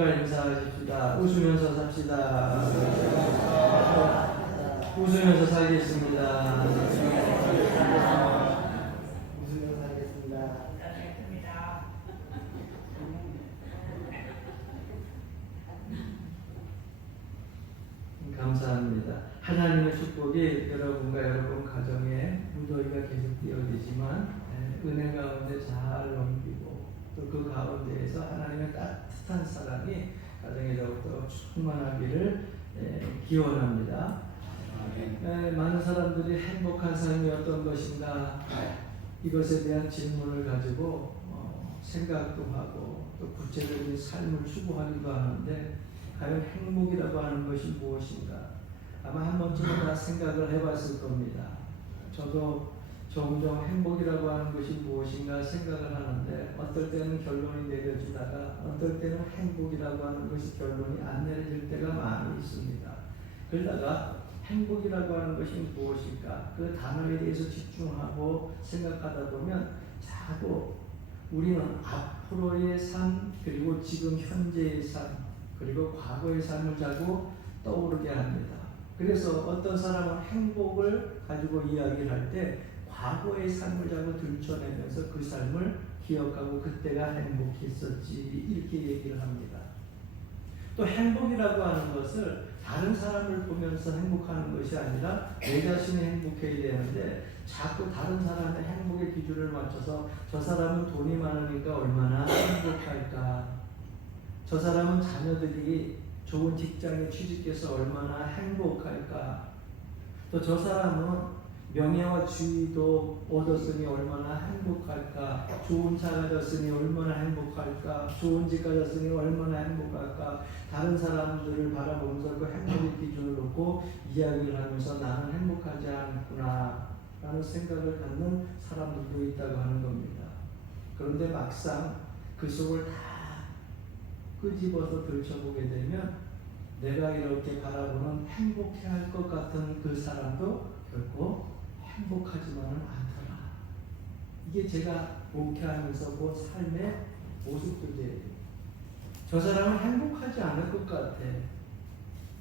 주님과 인사하십시다. 웃으면서 삽시다. 웃으면서 살겠습니다. 웃으면서 살겠습니다. 감사합니다. 하나님의 축복이 여러분과 여러분 가정에 무더위가 계속 뛰어들지만 은혜 가운데 잘 넘기고 또 그 가운데에서 하나님의 따뜻한 사랑이 가정에 더욱더 충만하기를 기원합니다. 많은 사람들이 행복한 삶이 어떤 것인가 이것에 대한 질문을 가지고 생각도 하고 또 구체적인 삶을 추구하기도 하는데 과연 행복이라고 하는 것이 무엇인가? 아마 한 번쯤은 다 생각을 해봤을 겁니다. 저도 종종 행복이라고 하는 것이 무엇인가 생각을 하는데 어떨 때는 결론이 내려지다가 어떨 때는 행복이라고 하는 것이 결론이 안 내려질 때가 많이 있습니다. 그러다가 행복이라고 하는 것이 무엇일까? 그 단어에 대해서 집중하고 생각하다 보면 자꾸 우리는 앞으로의 삶 그리고 지금 현재의 삶 그리고 과거의 삶을 자꾸 떠오르게 합니다. 그래서 어떤 사람은 행복을 가지고 이야기를 할 때 과거의 삶을 자꾸 들춰내면서 그 삶을 기억하고 그때가 행복했었지 이렇게 얘기를 합니다. 또 행복이라고 하는 것을 다른 사람을 보면서 행복하는 것이 아니라 내 자신이 행복해야 되는데 자꾸 다른 사람의 행복의 기준을 맞춰서 저 사람은 돈이 많으니까 얼마나 행복할까, 저 사람은 자녀들이 좋은 직장에 취직해서 얼마나 행복할까, 또 저 사람은 명예와 지위도 얻었으니 얼마나 행복할까, 좋은 차 가졌으니 얼마나 행복할까, 좋은 집 가졌으니 얼마나 행복할까, 다른 사람들을 바라보면서 그 행복의 기준을 놓고 이야기를 하면서 나는 행복하지 않구나 라는 생각을 갖는 사람들도 있다고 하는 겁니다. 그런데 막상 그 속을 다 끄집어서 들춰보게 되면 내가 이렇게 바라보는 행복해할 것 같은 그 사람도 결코 행복하지만은 않더라. 이게 제가 목회하면서 본 삶의 모습들이에요. 저 사람은 행복하지 않을 것 같아.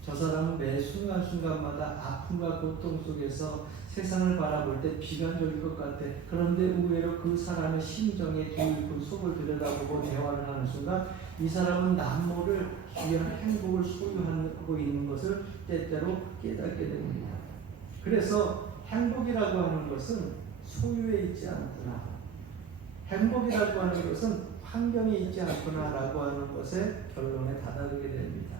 저 사람은 매 순간순간마다 아픔과 고통 속에서 세상을 바라볼 때 비관적일 것 같아. 그런데 의외로 그 사람의 심정의 깊은 속을 들여다보고 대화를 하는 순간 이 사람은 남모를 귀한 행복을 소유하고 있는 것을 때때로 깨닫게 됩니다. 그래서 행복이라고 하는 것은 소유에 있지 않구나, 행복이라고 하는 것은 환경에 있지 않구나 라고 하는 것에 결론에 다다르게 됩니다.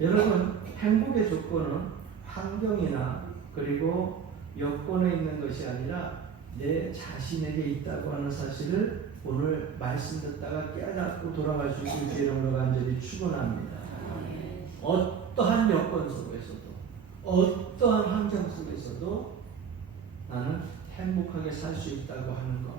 여러분, 행복의 조건은 환경이나 그리고 여건에 있는 것이 아니라 내 자신에게 있다고 하는 사실을 오늘 말씀 듣다가 깨닫고 돌아갈 수 있을 줄을 간절히 축원합니다. 어떠한 여건 속에서도 어떠한 환경 속에서도 나는 행복하게 살 수 있다고 하는 것.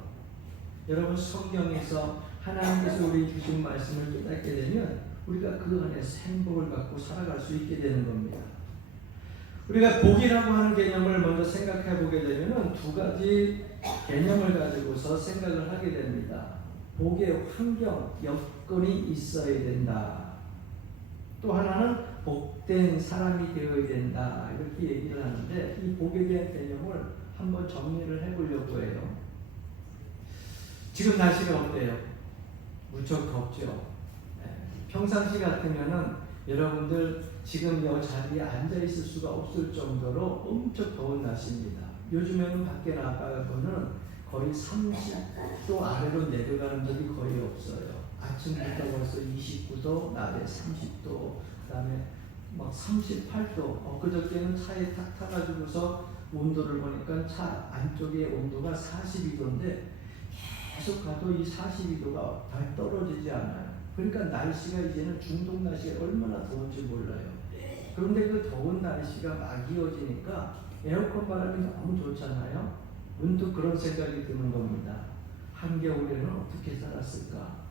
여러분, 성경에서 하나님께서 우리 주신 말씀을 깨닫게 되면 우리가 그 안에서 행복을 갖고 살아갈 수 있게 되는 겁니다. 우리가 복이라고 하는 개념을 먼저 생각해 보게 되면 두 가지 개념을 가지고서 생각을 하게 됩니다. 복의 환경, 여건이 있어야 된다. 또 하나는 복된 사람이 되어야 된다. 이렇게 얘기를 하는데 이 복에 대한 개념을 한번 정리를 해보려고 해요. 지금 날씨가 어때요? 무척 덥죠? 평상시 같으면은 여러분들 지금 이 자리에 앉아 있을 수가 없을 정도로 엄청 더운 날씨입니다. 요즘에는 밖에 나가서는 거의 30도 아래로 내려가는 적이 거의 없어요. 아침부터 벌써 29도, 낮에 30도, 그 다음에 막 38도. 엊그저께는 차에 탁 타가지고서 온도를 보니까 차 안쪽의 온도가 42도인데 계속 가도 이 42도가 잘 떨어지지 않아요. 그러니까 날씨가 이제는 중동 날씨가 얼마나 더운지 몰라요. 그런데 그 더운 날씨가 막 이어지니까 에어컨 바람이 너무 좋잖아요. 문득 그런 생각이 드는 겁니다. 한겨울에는 어떻게 살았을까?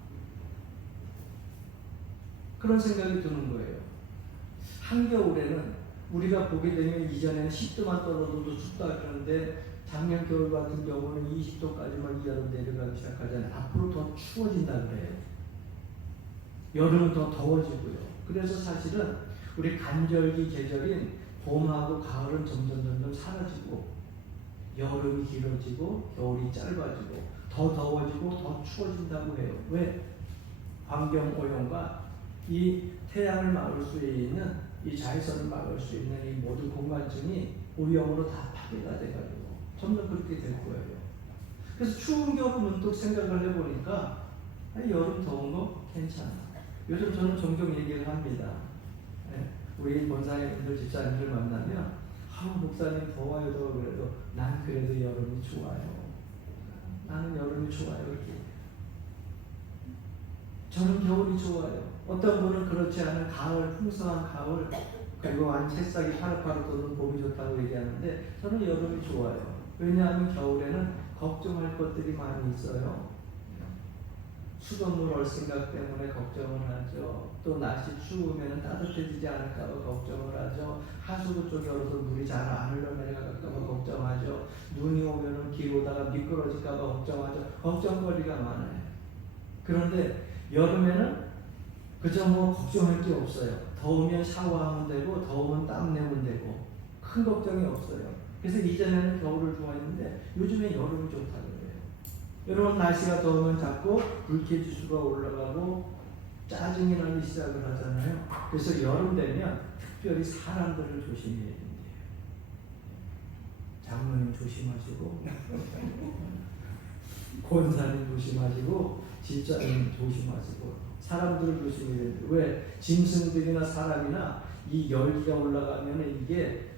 그런 생각이 드는 거예요. 한겨울에는 우리가 보게 되면 이전에는 10도만 떨어져도 춥다 그러는데 작년 겨울 같은 경우는 20도까지만 이하로 내려가기 시작하잖아요. 앞으로 더 추워진다 그래요. 여름은 더 더워지고요. 그래서 사실은 우리 간절기 계절인 봄하고 가을은 점점 사라지고 여름이 길어지고 겨울이 짧아지고 더 더워지고 더 추워진다고 해요. 왜? 환경 오염과 이 태양을 막을 수 있는 이 자외선을 막을 수 있는 이 모든 공간층이 오염으로 다 파괴가 돼가지고 점점 그렇게 될 거예요. 그래서 추운 겨울 문득 생각을 해보니까 여름 더운 거 괜찮아. 요즘 저는 종종 얘기를 합니다. 우리 권사님들 집사님들 만나면 목사님 더워요 그래도 난 그래도 여름이 좋아요. 나는 여름이 좋아요 이렇게. 저는 겨울이 좋아요. 어떤 분은 그렇지 않은 가을, 풍성한 가을, 그리고 새싹이 파릇파릇 도는 봄이 좋다고 얘기하는데 저는 여름이 좋아요. 왜냐하면 겨울에는 걱정할 것들이 많이 있어요. 수돗물 올 생각 때문에 걱정을 하죠. 또 날씨 추우면 따뜻해지지 않을까 봐 걱정을 하죠. 하수구 쪽에 얼어서 물이 잘 안 흘러내려갈까 봐 걱정하죠. 눈이 오면 길 오다가 미끄러질까 봐 걱정하죠. 걱정거리가 많아요. 그런데 여름에는 그저 걱정할 게 없어요. 더우면 샤워하면 되고 더우면 땀 내면 되고 큰 걱정이 없어요. 그래서 이전에는 겨울을 좋아했는데 요즘에 여름이 좋다고 그래요. 여러분 날씨가 더우면 자꾸 불쾌지수가 올라가고 짜증이 나기 시작을 하잖아요. 그래서 여름 되면 특별히 사람들을 조심해야 된대요. 장로님 조심하시고 권사님 조심하시고 집사님 조심하시고 사람들을 조심해야 된대요. 왜? 짐승들이나 사람이나 이 열기가 올라가면 이게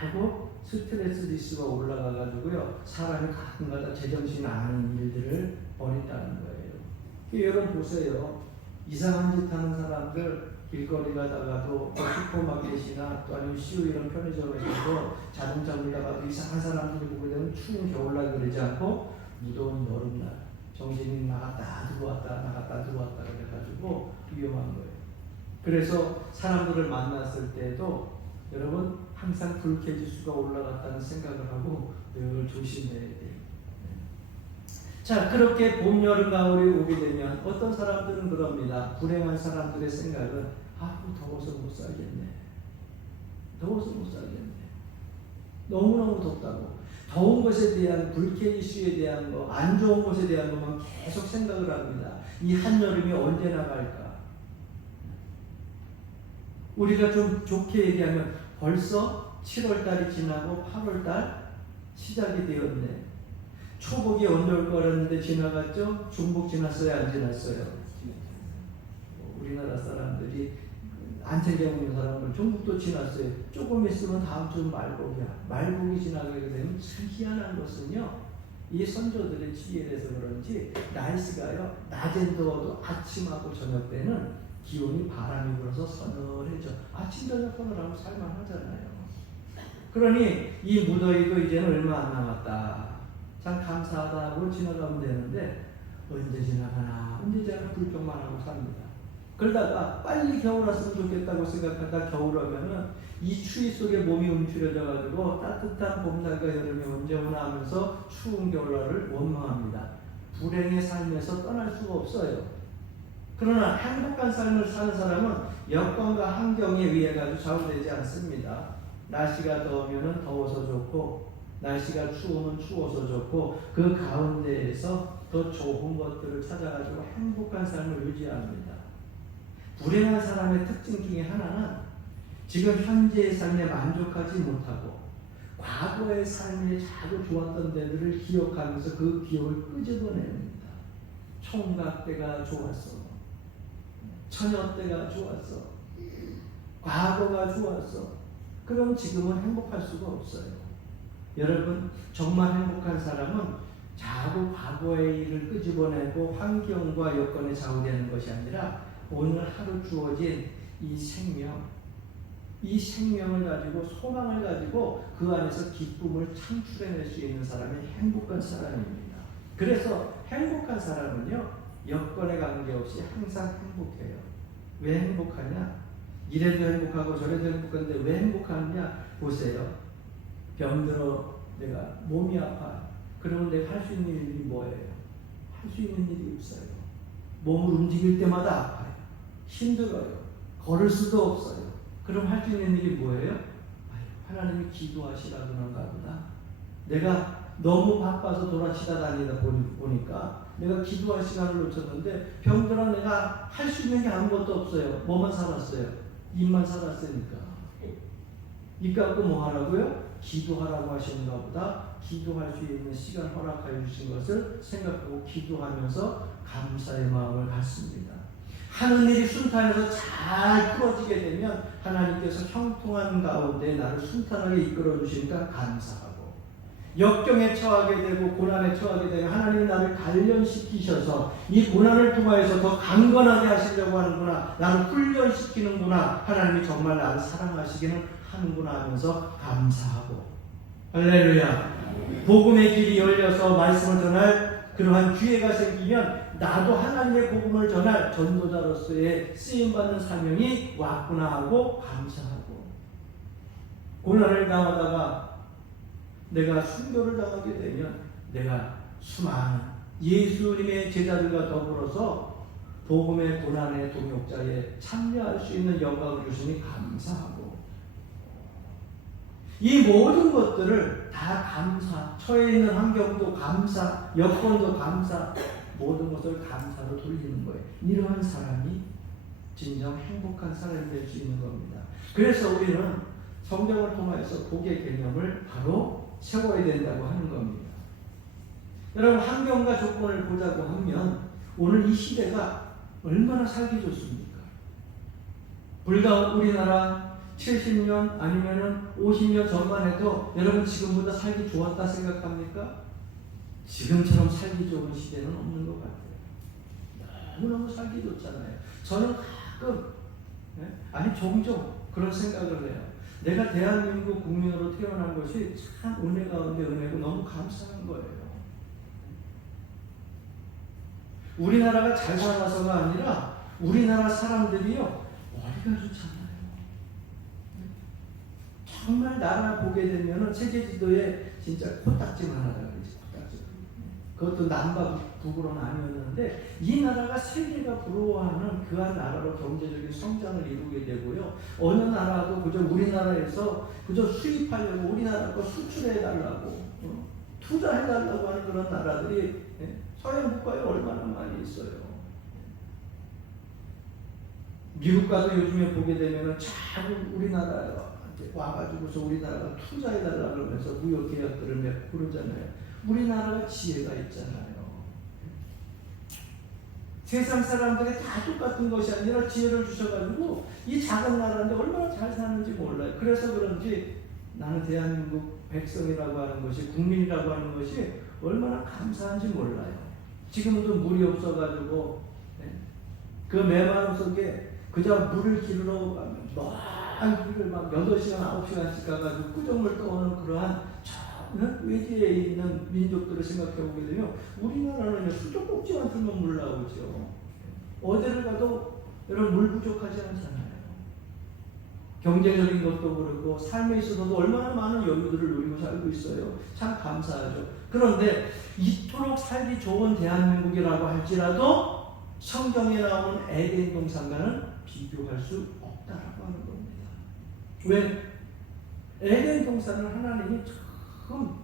자꾸 스트레스 지수가 올라가가지고요 사람이 가끔가다 제정신 아닌 일들을 벌인다는 거예요. 여러분 보세요. 이상한 짓 하는 사람들 길거리 가다가도 슈퍼마켓이나 또 아니면 CU 이런 편의점에서도 자동차 몰다가도 이상한 사람들이 보게 되면 추운 겨울날 그러지 않고 무더운 여름날 정신이 나갔다 들어왔다 나갔다 들어왔다 그래가지고 위험한 거예요. 그래서 사람들을 만났을 때도 여러분 항상 불쾌지수가 올라갔다는 생각을 하고 늘 조심해야 돼요. 자, 그렇게 봄, 여름, 가을이 오게 되면 어떤 사람들은 그럽니다. 불행한 사람들의 생각은 더워서 못 살겠네. 더워서 못 살겠네. 너무너무 덥다고. 더운 것에 대한 불쾌 이슈에 대한 거, 안 좋은 것에 대한 것만 계속 생각을 합니다. 이 한여름이 언제 나갈까? 우리가 좀 좋게 얘기하면 벌써 7월달이 지나고 8월달 시작이 되었네. 초복이 언제 올 거라는데 지나갔죠? 중복 지났어요? 안 지났어요? 우리나라 사람들이 안태경 있는 사람은 중복도 지났어요. 조금 있으면 다음 주 말복이야. 말복이 지나게 되면 참 희한한 것은요. 이 선조들의 지혜에서 그런지 날씨가요. 낮엔 더워도 아침하고 저녁 때는 기온이 바람이 불어서 서늘해져. 아침 저녁 서늘하면 살만하잖아요. 그러니 이 무더위도 이제는 얼마 안 남았다. 참 감사하다 하고 지나가면 되는데 언제 지나가나 불평만 하고 삽니다. 그러다가 빨리 겨울 왔으면 좋겠다고 생각하다 겨울 오면은 이 추위 속에 몸이 움츠려져 가지고 따뜻한 봄날과 여름이 언제 오나 하면서 추운 겨울날을 원망합니다. 불행의 삶에서 떠날 수가 없어요. 그러나 행복한 삶을 사는 사람은 여건과 환경에 의해 가지고 좌우되지 않습니다. 날씨가 더우면 더워서 좋고 날씨가 추우면 추워서 좋고 그 가운데에서 더 좋은 것들을 찾아가지고 행복한 삶을 유지합니다. 불행한 사람의 특징 중에 하나는 지금 현재의 삶에 만족하지 못하고 과거의 삶에 자주 좋았던 데들을 기억하면서 그 기억을 끄집어냅니다. 총각 때가 좋았어. 처녀 때가 좋았어. 과거가 좋았어. 그럼 지금은 행복할 수가 없어요. 여러분 정말 행복한 사람은 자꾸 과거의 일을 끄집어내고 환경과 여건에 좌우되는 것이 아니라 오늘 하루 주어진 이 생명을 가지고 소망을 가지고 그 안에서 기쁨을 창출해낼 수 있는 사람이 행복한 사람입니다. 그래서 행복한 사람은요 여건에 관계없이 항상 행복해요. 왜 행복하냐? 이래도 행복하고 저래도 행복한데 왜 행복하느냐? 보세요. 병들어 내가 몸이 아파요. 그러면 내가 할 수 있는 일이 뭐예요? 할 수 있는 일이 없어요. 몸을 움직일 때마다 아파요. 힘들어요. 걸을 수도 없어요. 그럼 할 수 있는 일이 뭐예요? 하나님이 기도하시라 그런가 보다. 내가 너무 바빠서 돌아치다 다니다 보니까 내가 기도할 시간을 놓쳤는데 병들어 내가 할 수 있는 게 아무것도 없어요. 뭐만 살았어요? 입만 살았으니까. 입 갖고 뭐 하라고요? 기도하라고 하시는가 보다. 기도할 수 있는 시간 허락하여 주신 것을 생각하고 기도하면서 감사의 마음을 갖습니다. 하는 일이 순탄해서 잘 풀어지게 되면 하나님께서 형통한 가운데 나를 순탄하게 이끌어 주시니까 감사하고, 역경에 처하게 되고 고난에 처하게 되면 하나님이 나를 단련시키셔서 이 고난을 통하여서 더 강건하게 하시려고 하는구나, 나를 훈련시키는구나, 하나님이 정말 나를 사랑하시기는 하는구나 하면서 감사하고, 할렐루야. 복음의 길이 열려서 말씀을 전할 그러한 기회가 생기면 나도 하나님의 복음을 전할 전도자로서의 쓰임받는 사명이 왔구나 하고 감사하고, 고난을 당하다가 내가 순교를 당하게 되면 내가 수많은 예수님의 제자들과 더불어서 복음의 고난의 동역자에 참여할 수 있는 영광을 주시니 감사하고, 이 모든 것들을 다 감사, 처해 있는 환경도 감사, 여건도 감사, 모든 것을 감사로 돌리는 거예요. 이러한 사람이 진정 행복한 사람이 될 수 있는 겁니다. 그래서 우리는 성경을 통해서 복의 개념을 바로 세워야 된다고 하는 겁니다. 여러분, 환경과 조건을 보자고 하면 오늘 이 시대가 얼마나 살기 좋습니까? 불과 우리나라 70년 아니면은 50년 전만 해도 여러분 지금보다 살기 좋았다 생각합니까? 지금처럼 살기 좋은 시대는 없는 것 같아요. 너무너무 살기 좋잖아요. 저는 가끔 아니 종종 그런 생각을 해요. 내가 대한민국 국민으로 태어난 것이 참 은혜 가운데 은혜고 너무 감사한 거예요. 우리나라가 잘 살아서가 아니라 우리나라 사람들이요 머리가 좋잖아요. 정말 나라 보게 되면은 세계 지도에 진짜 코딱지만 하다 그러지, 코딱지. 그것도 남과 북으로는 아니었는데 이 나라가 세계가 부러워하는 그한 나라로 경제적인 성장을 이루게 되고요. 어느 나라도 그저 우리나라에서 그저 수입하려고 우리나라 거 수출해달라고 투자해달라고 하는 그런 나라들이 서양 국가에 얼마나 많이 있어요. 미국 가서 요즘에 보게 되면은 자꾸 우리나라에 와가지고서 우리나라가 투자해달라 그러면서 무역 계약들을 맺고 그러잖아요. 우리나라가 지혜가 있잖아요. 세상 사람들이 다 똑같은 것이 아니라 지혜를 주셔가지고 이 작은 나라인데 얼마나 잘 사는지 몰라요. 그래서 그런지 나는 대한민국 백성이라고 하는 것이, 국민이라고 하는 것이 얼마나 감사한지 몰라요. 지금도 물이 없어가지고 그 메마름 속에 그저 물을 기르러 가면 물을 막 8시간, 9시간씩 가가지고 끄정물 떠오는 그러한 외지에 있는 민족들을 생각해 보게 되면 우리나라는 수도꼭지만 틀면 물 나오죠. 어디를 가도 여러분 물 부족하지 않잖아요. 경제적인 것도 그렇고 삶에 있어서도 얼마나 많은 여유들을 누리고 살고 있어요. 참 감사하죠. 그런데 이토록 살기 좋은 대한민국이라고 할지라도 성경에 나오는 에덴 동산과는 비교할 수 없다라고 하는 겁니다. 왜? 에덴 동산을 하나님이 처음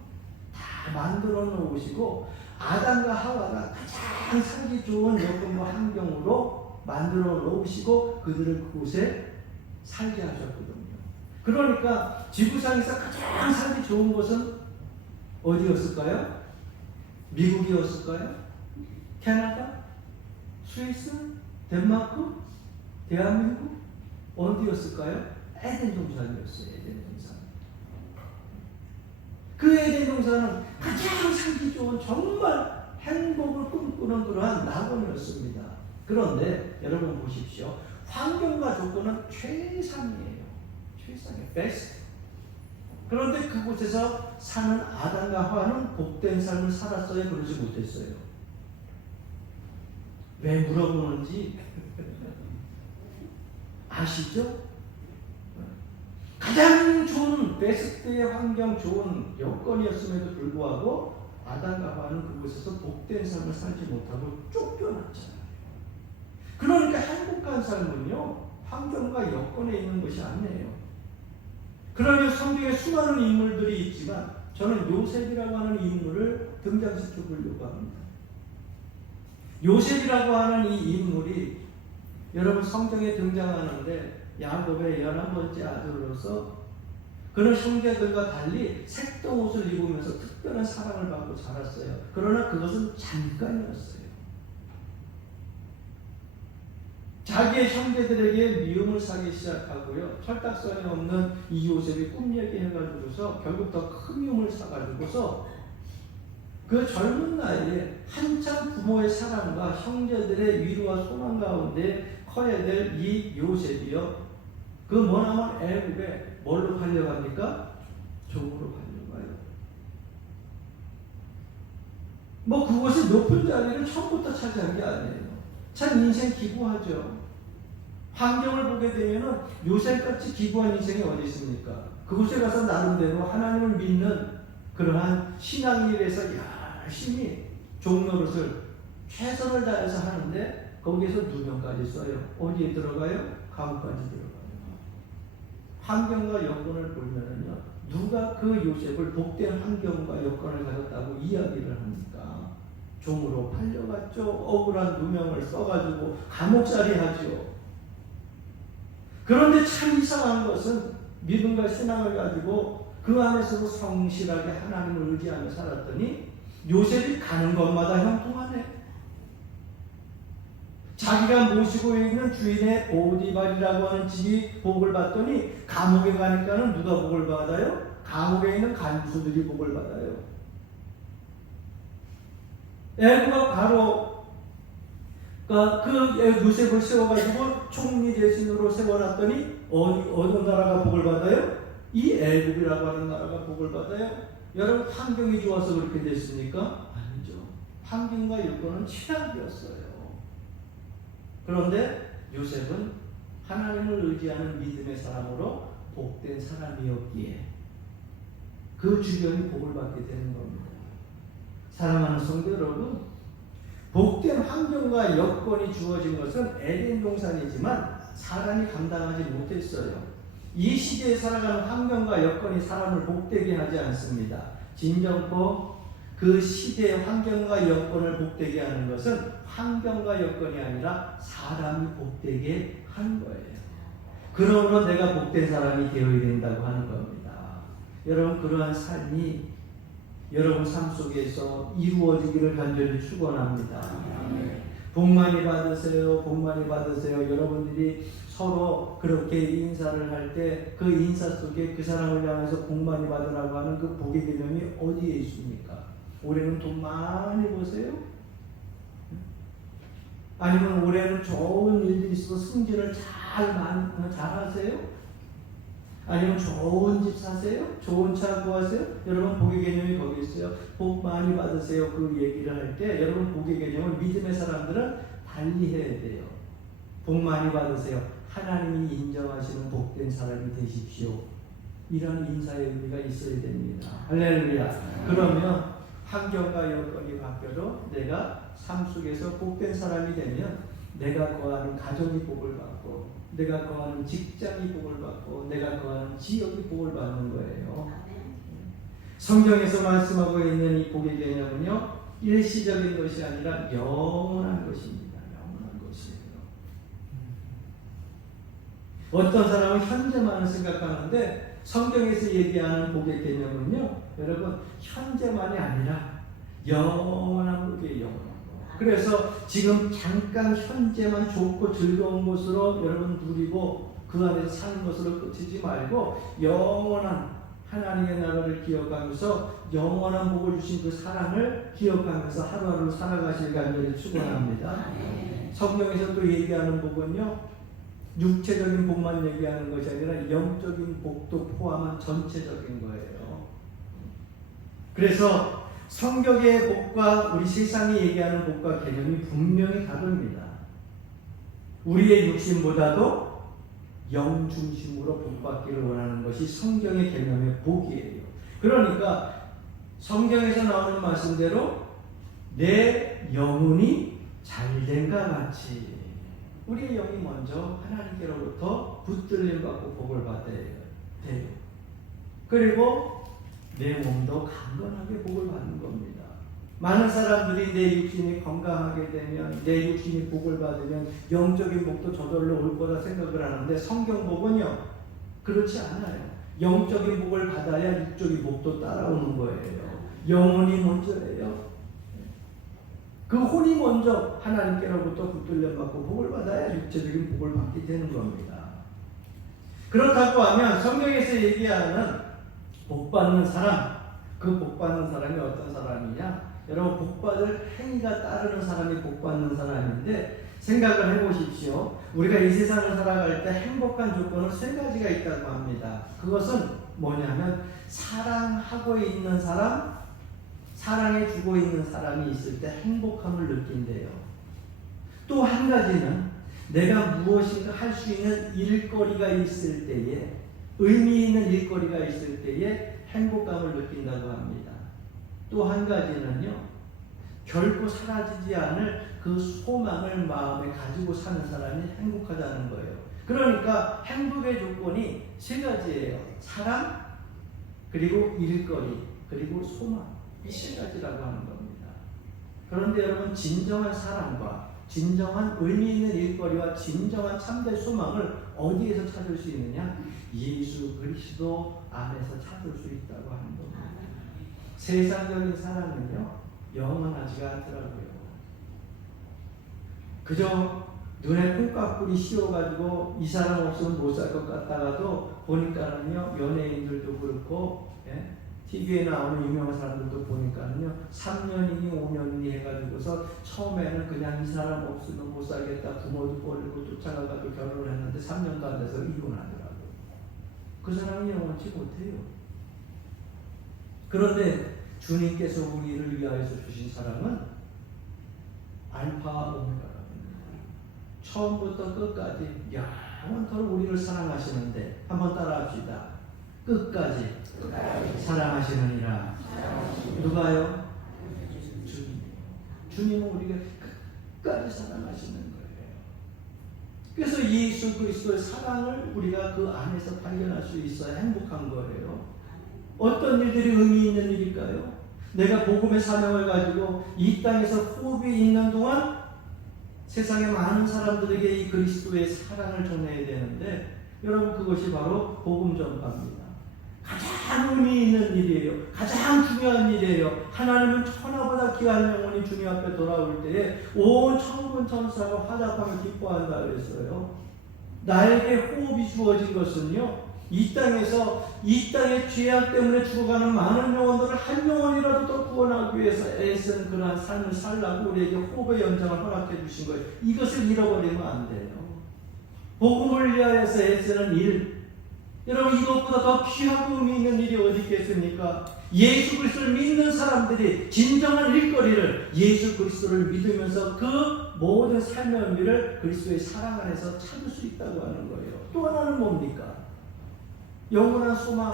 다 만들어 놓으시고 아담과 하와가 가장 살기 좋은 여건과 환경으로 만들어 놓으시고 그들을 그곳에 살게 하셨거든요. 그러니까 지구상에서 가장 살기 좋은 곳은 어디였을까요? 미국이었을까요? 캐나다? 스위스? 덴마크? 대한민국? 어디였을까요? 에덴 동산이었어요. 에덴 동산. 그 에덴 동산은 가장 살기 좋은 정말 행복을 꿈꾸는 그러한 낙원이었습니다. 그런데 여러분 보십시오. 환경과 조건은 최상이에요. 최상의 베스트. 그런데 그곳에서 사는 아담과 하와는 복된 삶을 살았어요? 그러지 못했어요? 왜 물어보는지 아시죠? 가장 좋은 베스트의 환경, 좋은 여건이었음에도 불구하고 아담과 하와는 그곳에서 복된 삶을 살지 못하고 쫓겨났잖아요. 그러니까 행복한 삶은요, 환경과 여건에 있는 것이 아니에요. 그러면 성경에 수많은 인물들이 있지만 저는 요셉이라고 하는 인물을 등장시켜 보려고 합니다. 요셉이라고 하는 이 인물이 여러분 성경에 등장하는데 야곱의 11번째 아들로서 그런 형제들과 달리 색동 옷을 입으면서 특별한 사랑을 받고 자랐어요. 그러나 그것은 잠깐이었어요. 자기의 형제들에게 미움을 사기 시작하고요. 철딱선이 없는 이 요셉이 꿈 얘기해가지고서 결국 더 큰 미움을 사가지고서 그 젊은 나이에 한참 부모의 사랑과 형제들의 위로와 소망 가운데 커야 될 이 요셉이요. 그 머나먼 애굽에 뭘로 팔려갑니까? 종으로 팔려가요. 뭐 그것이 높은 자리를 처음부터 차지한 게 아니에요. 참 인생 기구하죠. 환경을 보게 되면은 요셉같이 기구한 인생이 어디 있습니까? 그곳에 가서 나름대로 하나님을 믿는 그러한 신앙일에서 열심히 종노릇을 최선을 다해서 하는데 거기에서 누명까지 써요. 어디에 들어가요? 감옥까지 들어가요. 환경과 여건을 보면은요, 누가 그 요셉을 복된 환경과 여건을 가졌다고 이야기를 합니까? 종으로 팔려갔죠. 억울한 누명을 써가지고 감옥살이 하죠. 그런데 참 이상한 것은 믿음과 신앙을 가지고 그 안에서도 성실하게 하나님을 의지하며 살았더니 요셉이 가는 곳마다 형통하네. 자기가 모시고 있는 주인의 오디발이라고 하는 집이 복을 받더니 감옥에 가니까는 누가 복을 받아요? 감옥에 있는 간수들이 복을 받아요. 애굽과 바로가 그 요셉을 세워가지고 총리 대신으로 세워놨더니 어느 나라가 복을 받아요? 이 애굽이라고 하는 나라가 복을 받아요. 여러분 환경이 좋아서 그렇게 됐습니까? 아니죠. 환경과 여건은 최악이었어요. 그런데 요셉은 하나님을 의지하는 믿음의 사람으로 복된 사람이었기에 그 주변이 복을 받게 되는 겁니다. 사랑하는 성도 여러분, 복된 환경과 여건이 주어진 것은 에덴 동산이지만 사람이 감당하지 못했어요. 이 시대에 살아가는 환경과 여건이 사람을 복되게 하지 않습니다. 진정코 그 시대의 환경과 여건을 복되게 하는 것은 환경과 여건이 아니라 사람이 복되게 하는 거예요. 그러므로 내가 복된 사람이 되어야 된다고 하는 겁니다. 여러분 그러한 삶이 여러분 삶 속에서 이루어지기를 간절히 축원합니다. 복 많이 받으세요. 복 많이 받으세요. 여러분들이 서로 그렇게 인사를 할 때 그 인사 속에 그 사람을 향해서 복 많이 받으라고 하는 그 복의 개념이 어디에 있습니까? 올해는 돈 많이 버세요? 아니면 올해는 좋은 일들이 있어서 승진을 잘 하세요? 아니면 좋은 집 사세요? 좋은 차 구하세요? 여러분 복의 개념이 거기 있어요. 복 많이 받으세요. 그 얘기를 할 때 여러분 복의 개념을 믿음의 사람들은 달리 해야 돼요. 복 많이 받으세요. 하나님이 인정하시는 복된 사람이 되십시오. 이런 인사의 의미가 있어야 됩니다. 할렐루야. 그러면 환경과 여건이 바뀌어도 내가 삶 속에서 복된 사람이 되면 내가 거하는 가정이 복을 받고 내가 거하는 직장이 복을 받고 내가 거하는 지역이 복을 받는 거예요. 성경에서 말씀하고 있는 이 복의 개념은요, 일시적인 것이 아니라 영원한 것입니다. 영원한 것이에요. 어떤 사람은 현재만을 생각하는데 성경에서 얘기하는 복의 개념은요, 여러분 현재만이 아니라 영원한 복이에요. 영원한 복. 그래서 지금 잠깐 현재만 좋고 즐거운 것으로 여러분 누리고 그 안에서 사는 것으로 끝이지 말고 영원한 하나님의 나라를 기억하면서 영원한 복을 주신 그 사랑을 기억하면서 하루하루 살아가실 간절히 축원합니다. 성경에서 또 얘기하는 복은요, 육체적인 복만 얘기하는 것이 아니라 영적인 복도 포함한 전체적인 거예요. 그래서 성경의 복과 우리 세상이 얘기하는 복과 개념이 분명히 다릅니다. 우리의 육신보다도 영 중심으로 복받기를 원하는 것이 성경의 개념의 복이에요. 그러니까 성경에서 나오는 말씀대로 내 영혼이 잘된가 같이 우리의 영이 먼저 하나님께로부터 붙들림 받고 복을 받아야 돼요. 그리고 내 몸도 강건하게 복을 받는 겁니다. 많은 사람들이 내 육신이 건강하게 되면, 내 육신이 복을 받으면 영적인 복도 저절로 올 거라 생각을 하는데, 성경 복은요 그렇지 않아요. 영적인 복을 받아야 육적인 복도 따라오는 거예요. 영혼이 먼저예요. 그 혼이 먼저 하나님께로부터 붙들려 받고 복을 받아야 육체적인 복을 받게 되는 겁니다. 그렇다고 하면 성경에서 얘기하는 복 받는 사람, 그 복 받는 사람이 어떤 사람이냐? 여러분, 복 받을 행위가 따르는 사람이 복 받는 사람인데, 생각을 해보십시오. 우리가 이 세상을 살아갈 때 행복한 조건은 세 가지가 있다고 합니다. 그것은 뭐냐면 사랑하고 있는 사람, 사랑해 주고 있는 사람이 있을 때 행복함을 느낀대요. 또 한 가지는 내가 무엇인가 할 수 있는 일거리가 있을 때에, 의미 있는 일거리가 있을 때에 행복감을 느낀다고 합니다. 또 한 가지는요, 결코 사라지지 않을 그 소망을 마음에 가지고 사는 사람이 행복하다는 거예요. 그러니까 행복의 조건이 세 가지예요. 사랑, 그리고 일거리, 그리고 소망. 이 세 가지라고 하는 겁니다. 그런데 여러분, 진정한 사랑과 진정한 의미 있는 일거리와 진정한 참된 소망을 어디에서 찾을 수 있느냐? 예수 그리스도 안에서 찾을 수 있다고 하는 겁니다. 세상적인 사랑은요 영원하지가 않더라고요. 그저 눈에 콩깍불이 씌워가지고 이 사람 없으면 못 살 것 같다가도 보니까는요, 연예인들도 그렇고, TV에 나오는 유명한 사람들도 보니까는요, 3년이니 5년이니 해가지고서 처음에는 그냥 이 사람 없으면 못 살겠다, 부모도 버리고 쫓아가가지고 결혼을 했는데 3년도 안 돼서 이혼하더라고요. 그 사람이 영원치 못해요. 그런데 주님께서 우리를 위하여서 주신 사랑은 알파와 오메가랍니다. 처음부터 끝까지 영원토록 우리를 사랑하시는데, 한번 따라합시다. 끝까지 사랑하시느니라. 누가요? 주님. 주님은 우리가 끝까지 사랑하시는 거예요. 그래서 예수 그리스도의 사랑을 우리가 그 안에서 발견할 수 있어야 행복한 거예요. 어떤 일들이 의미 있는 일일까요? 내가 복음의 사명을 가지고 이 땅에서 호흡이 있는 동안 세상의 많은 사람들에게 이 그리스도의 사랑을 전해야 되는데, 여러분, 그것이 바로 복음 전파입니다. 가장 의미 있는 일이에요. 가장 중요한 일이에요. 하나님은 천하보다 귀한 영혼이 주님 앞에 돌아올 때에 온 천군 천사가 화답하며 기뻐한다 그랬어요. 나에게 호흡이 주어진 것은요, 이 땅에서 이 땅의 죄악 때문에 죽어가는 많은 영혼들을 한 영혼이라도 더 구원하기 위해서 애쓰는 그러한 삶을 살라고 우리에게 호흡의 연장을 허락해 주신 거예요. 이것을 잃어버리면 안 돼요. 복음을 위하여서 애쓰는 일, 여러분, 이것보다 더 귀하고 의미 있는 일이 어디 있겠습니까? 예수 그리스도를 믿는 사람들이 진정한 일거리를, 예수 그리스도를 믿으면서 그 모든 삶의 의미를 그리스도의 사랑 안에서 찾을 수 있다고 하는 거예요. 또 하나는 뭡니까? 영원한 소망.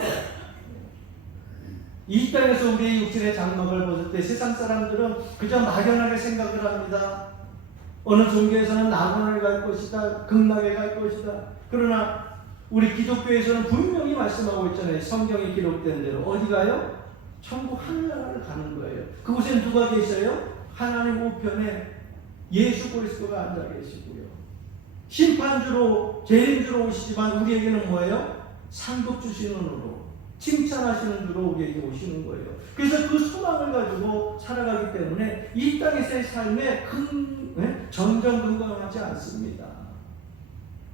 이 땅에서 우리의 육신의 장막을 벗을 때 세상 사람들은 그저 막연하게 생각을 합니다. 어느 종교에서는 낙원을 갈 것이다, 극락에 갈 것이다. 그러나 우리 기독교에서는 분명히 말씀하고 있잖아요. 성경에 기록된 대로 어디 가요? 천국 하늘나라를 가는 거예요. 그곳에 누가 계셔요? 하나님 우편에 예수 그리스도가 앉아 계시고요. 심판주로, 재림주로 오시지만 우리에게는 뭐예요? 상급 주시는 으로, 칭찬하시는 주로 우리에게 오시는 거예요. 그래서 그 소망을 가지고 살아가기 때문에 이 땅에서의 삶에 큰 정정건강하지 않습니다.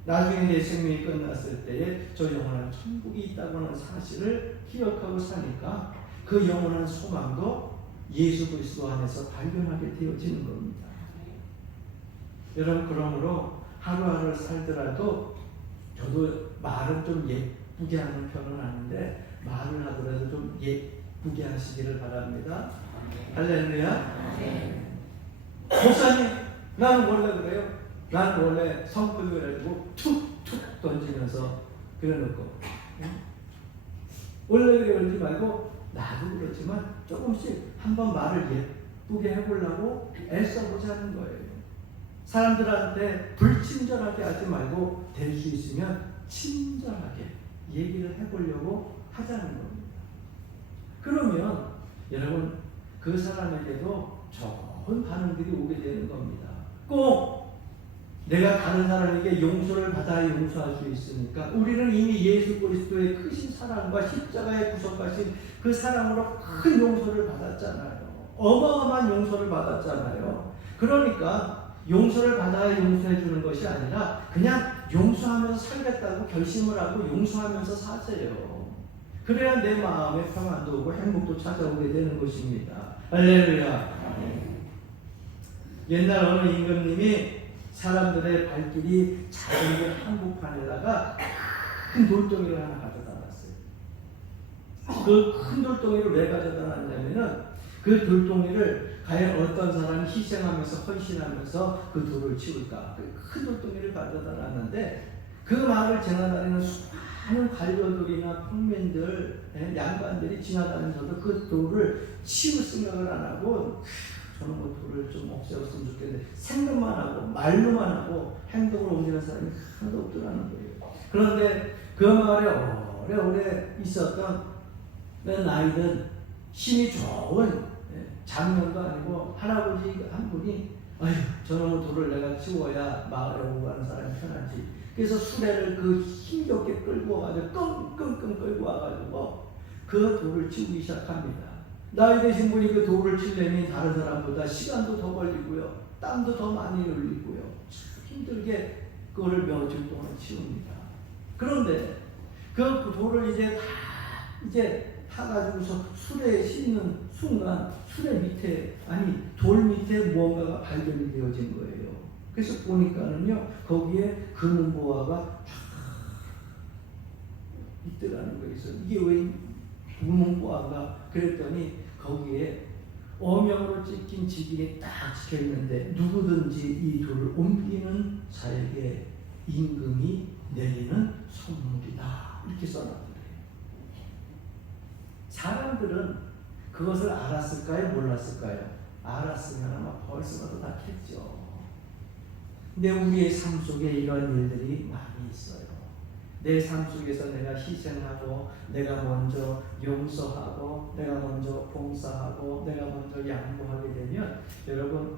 나중에 내 생명이 끝났을 때에 저 영원한 천국이 있다고 하는 사실을 기억하고 사니까 그 영원한 소망도 예수 그리스도 안에서 발견하게 되어지는 겁니다. 여러분, 그러므로 하루하루를 살더라도, 저도 말은 좀 예쁘게 하는 편은 아닌데 말을 하더라도 좀 예쁘게 하시기를 바랍니다. 할렐루야. 목사님, 나는 원래 그래요. 나는 원래 성품을 가지고 툭툭 던지면서 그래놓고, 원래 그러지 말고, 나도 그렇지만 조금씩 한번 말을 예쁘게 해보려고 애써보자는 거예요. 사람들한테 불친절하게 하지 말고 될 수 있으면 친절하게 얘기를 해보려고 하자는 겁니다. 그러면 여러분 그 사람에게도 좋은 반응들이 오게 되는 겁니다. 꼭 내가 다른 사람에게 용서를 받아야 용서할 수 있으니까 우리는 이미 예수 그리스도의 크신 사랑과 십자가에 구속하신 그 사랑으로 큰 용서를 받았잖아요. 어마어마한 용서를 받았잖아요. 그러니까 용서를 받아야 용서해 주는 것이 아니라 그냥 용서하면서 살겠다고 결심을 하고 용서하면서 사세요. 그래야 내 마음에 평안도 오고 행복도 찾아오게 되는 것입니다. 할렐루야. 옛날 어느 임금님이 사람들의 발길이 작은 그 한복판에다가 큰 돌덩이를 하나 가져다 놨어요. 그 큰 돌덩이를 왜 가져다 놨냐면은 그 돌덩이를 과연 어떤 사람이 희생하면서 헌신하면서 그 돌을 치울까? 그 큰 돌덩이를 가져다 놨는데 그 마을을 지나다니는 수많은 관료들이나 평민들, 양반들이 지나다니면서도 그 돌을 치울 생각을 안 하고 저는 뭐 돌을 좀 없애었으면 좋겠는데 생각만 하고 말로만 하고 행동으로 옮기는 사람이 하나도 없더라는 거예요. 그런데 그 마을에 오래오래 있었던 나이든 힘이 좋은 장년도 아니고 할아버지 한 분이 아휴 저놈의 돌을 내가 치워야 마을에 오고 가는 사람이 편하지. 그래서 수레를 그 힘겹게 끌고 와가지고 끙끙끙 끌고 와가지고 그 돌을 치우기 시작합니다. 나이 드신 분이 그 돌을 치려면 다른 사람보다 시간도 더 걸리고요. 땀도 더 많이 흘리고요. 힘들게 그거를 며칠 동안 치웁니다. 그런데 그 돌을 이제 타가지고서 수레에 싣는 순간 수레 밑에 돌 밑에 무언가가 발견이 되어진 거예요. 그래서 보니까는요 거기에 금은보화가 쫙 있더라는 거예요. 그래서 이게 왜 금은보화가 그랬더니 거기에 어명으로 찍힌 직인이 딱 찍혀 있는데 누구든지 이 돌을 옮기는 자에게 임금이 내리는 선물이다 이렇게 써놨더래요. 사람들은 그것을 알았을까요? 몰랐을까요? 알았으면 아마 벌써라도 다 했죠. 근데 우리의 삶 속에 이런 일들이 많이 있어요. 내 삶 속에서 내가 희생하고 내가 먼저 용서하고 내가 먼저 봉사하고 내가 먼저 양보하게 되면 여러분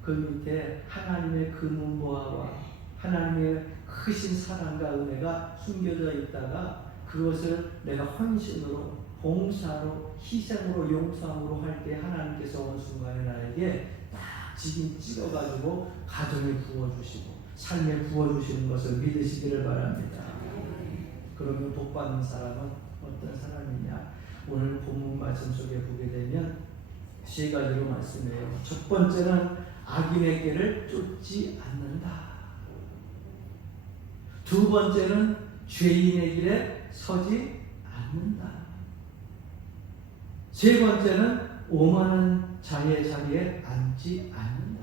그 밑에 하나님의 금은보화와 하나님의 크신 사랑과 은혜가 숨겨져 있다가 그것을 내가 헌신으로 봉사로 희생으로 용서함으로 할 때 하나님께서 어느 순간에 나에게 딱 지금 찍어가지고 가정에 부어주시고 삶에 부어주시는 것을 믿으시기를 바랍니다. 그러면 복받는 사람은 어떤 사람이냐? 오늘 본문 말씀 속에 보게 되면 세 가지로 말씀해요. 첫 번째는 악인의 길을 쫓지 않는다. 두 번째는 죄인의 길에 서지 않는다. 세 번째는 오만한 자의 자리에 앉지 않는다.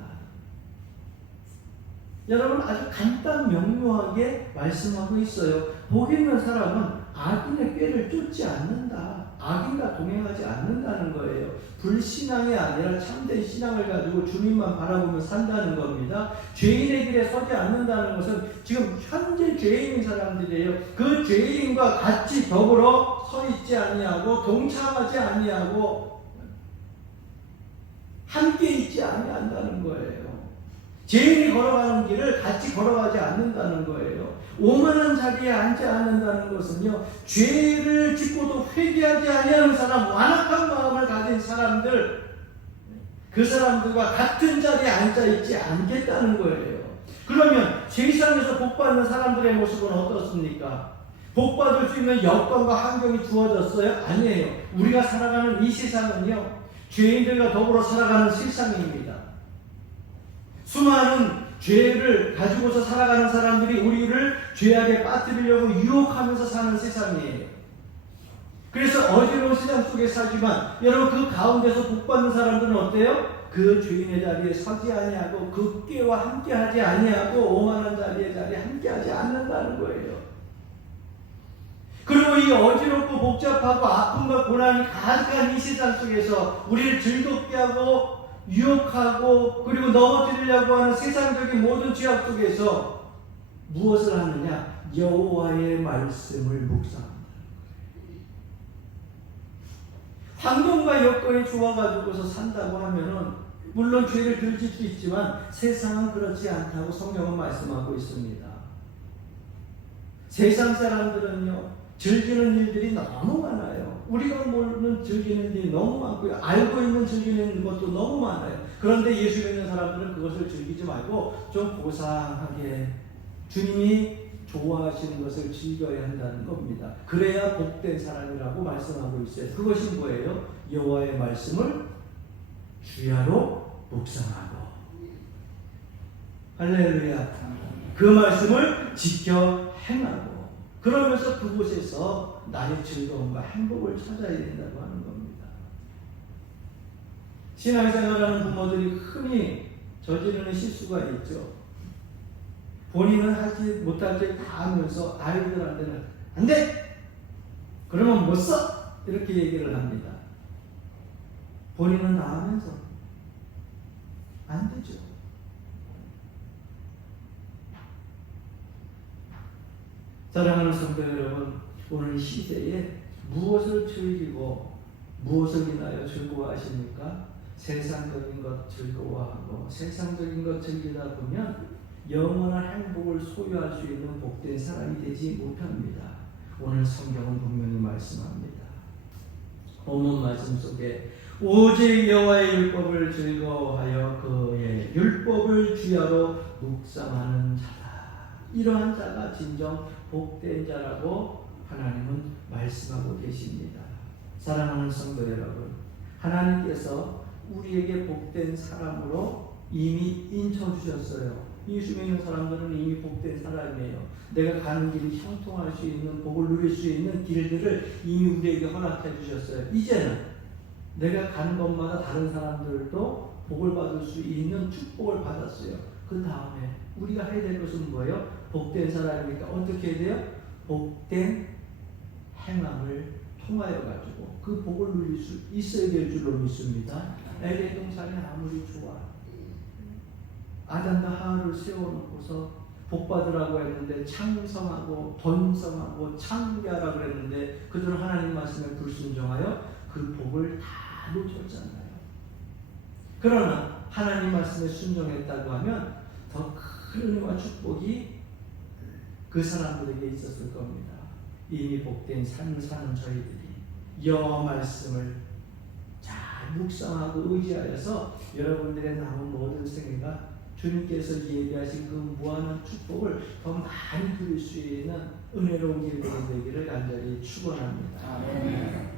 여러분 아주 간단 명료하게 말씀하고 있어요. 복 있는 사람은 악인의 꾀를 쫓지 않는다. 악인과 동행하지 않는다는 거예요. 불신앙이 아니라 참된 신앙을 가지고 주님만 바라보며 산다는 겁니다. 죄인의 길에 서지 않는다는 것은 지금 현재 죄인인 사람들이에요. 그 죄인과 같이 더불어 서 있지 아니하고 동참하지 아니하고 함께 있지 아니한다는 거예요. 죄인이 걸어가는 길을 같이 걸어가지 않는다는 거예요. 오만한 자리에 앉지 않는다는 것은요, 죄를 짓고도 회개하지 아니하는 사람, 완악한 마음을 가진 사람들, 그 사람들과 같은 자리에 앉아 있지 않겠다는 거예요. 그러면 세상에서 복받는 사람들의 모습은 어떻습니까? 복받을 수 있는 여건과 환경이 주어졌어요? 아니에요. 우리가 살아가는 이 세상은요, 죄인들과 더불어 살아가는 세상입니다. 수많은 죄를 가지고서 살아가는 사람들이 우리를 죄악에 빠뜨리려고 유혹하면서 사는 세상이에요. 그래서 어지러운 세상 속에 살지만 여러분 그 가운데서 복받는 사람들은 어때요? 그 죄인의 자리에 서지 아니하고 그 꾀와 함께하지 아니하고 오만한 자리에 함께하지 않는다는 거예요. 그리고 이 어지럽고 복잡하고 아픔과 고난이 가득한 이 세상 속에서 우리를 즐겁게 하고 유혹하고 그리고 넘어뜨리려고 하는 세상적인 모든 죄악 속에서 무엇을 하느냐? 여호와의 말씀을 묵상합니다. 환경과 여건이 좋아가지고서 산다고 하면은 물론 죄를 들질 수 있지만 세상은 그렇지 않다고 성경은 말씀하고 있습니다. 세상 사람들은요, 즐기는 일들이 너무 많아요. 우리가 모르는 즐기는 일이 너무 많고요. 알고 있는 즐기는 것도 너무 많아요. 그런데 예수 믿는 사람들은 그것을 즐기지 말고 좀 고상하게 주님이 좋아하시는 것을 즐겨야 한다는 겁니다. 그래야 복된 사람이라고 말씀하고 있어요. 그것이 뭐예요? 여호와의 말씀을 주야로 묵상하고, 할렐루야, 그 말씀을 지켜 행하고, 그러면서 그곳에서 나의 즐거움과 행복을 찾아야 된다고 하는 겁니다. 신앙생활하는 부모들이 흔히 저지르는 실수가 있죠. 본인은 하지 못할 때 다 하면서 아이들한테는 안 돼! 그러면 못 써! 이렇게 얘기를 합니다. 본인은 다 하면서 안 되죠. 사랑하는 성도 여러분, 오늘 시대에 무엇을 즐기고 무엇을 인하여 즐거워하십니까? 세상적인 것 즐거워하고 세상적인 것 즐기다 보면 영원한 행복을 소유할 수 있는 복된 사람이 되지 못합니다. 오늘 성경은 분명히 말씀합니다. 본문 말씀 속에 오직 여호와의 율법을 즐거워하여 그의 율법을 주야로 묵상하는 자다. 이러한 자가 진정 복된 자라고 하나님은 말씀하고 계십니다. 사랑하는 성도 여러분, 하나님께서 우리에게 복된 사람으로 이미 인쳐주셨어요. 예수 믿는 사람들은 이미 복된 사람이에요. 내가 가는 길이 형통할 수 있는, 복을 누릴 수 있는 길들을 이미 우리에게 허락해 주셨어요. 이제는 내가 가는 곳마다 다른 사람들도 복을 받을 수 있는 축복을 받았어요. 그 다음에 우리가 해야 될 것은 뭐예요? 복된 사람이니까 어떻게 해야 돼요? 복된 행함을 통하여 가지고 그 복을 누릴 수 있어야 될 줄로 믿습니다. 에덴 동산이 아무리 좋아, 아담과 하와를 세워놓고서 복받으라고 했는데 창성하고 번성하고 창대하라고 했는데 그들은 하나님 말씀에 불순종하여 그 복을 다 놓쳤잖아요. 그러나 하나님 말씀에 순종했다고 하면 더 큰 은혜와 축복이 그 사람들에게 있었을 겁니다. 이미 복된 삶을 사는 저희들이 여호와 말씀을 잘 묵상하고 의지하여서 여러분들의 남은 모든 생애가 주님께서 예비하신 그 무한한 축복을 더 많이 누릴 수 있는 은혜로운 길들이 되기를 간절히 축원합니다. 아멘.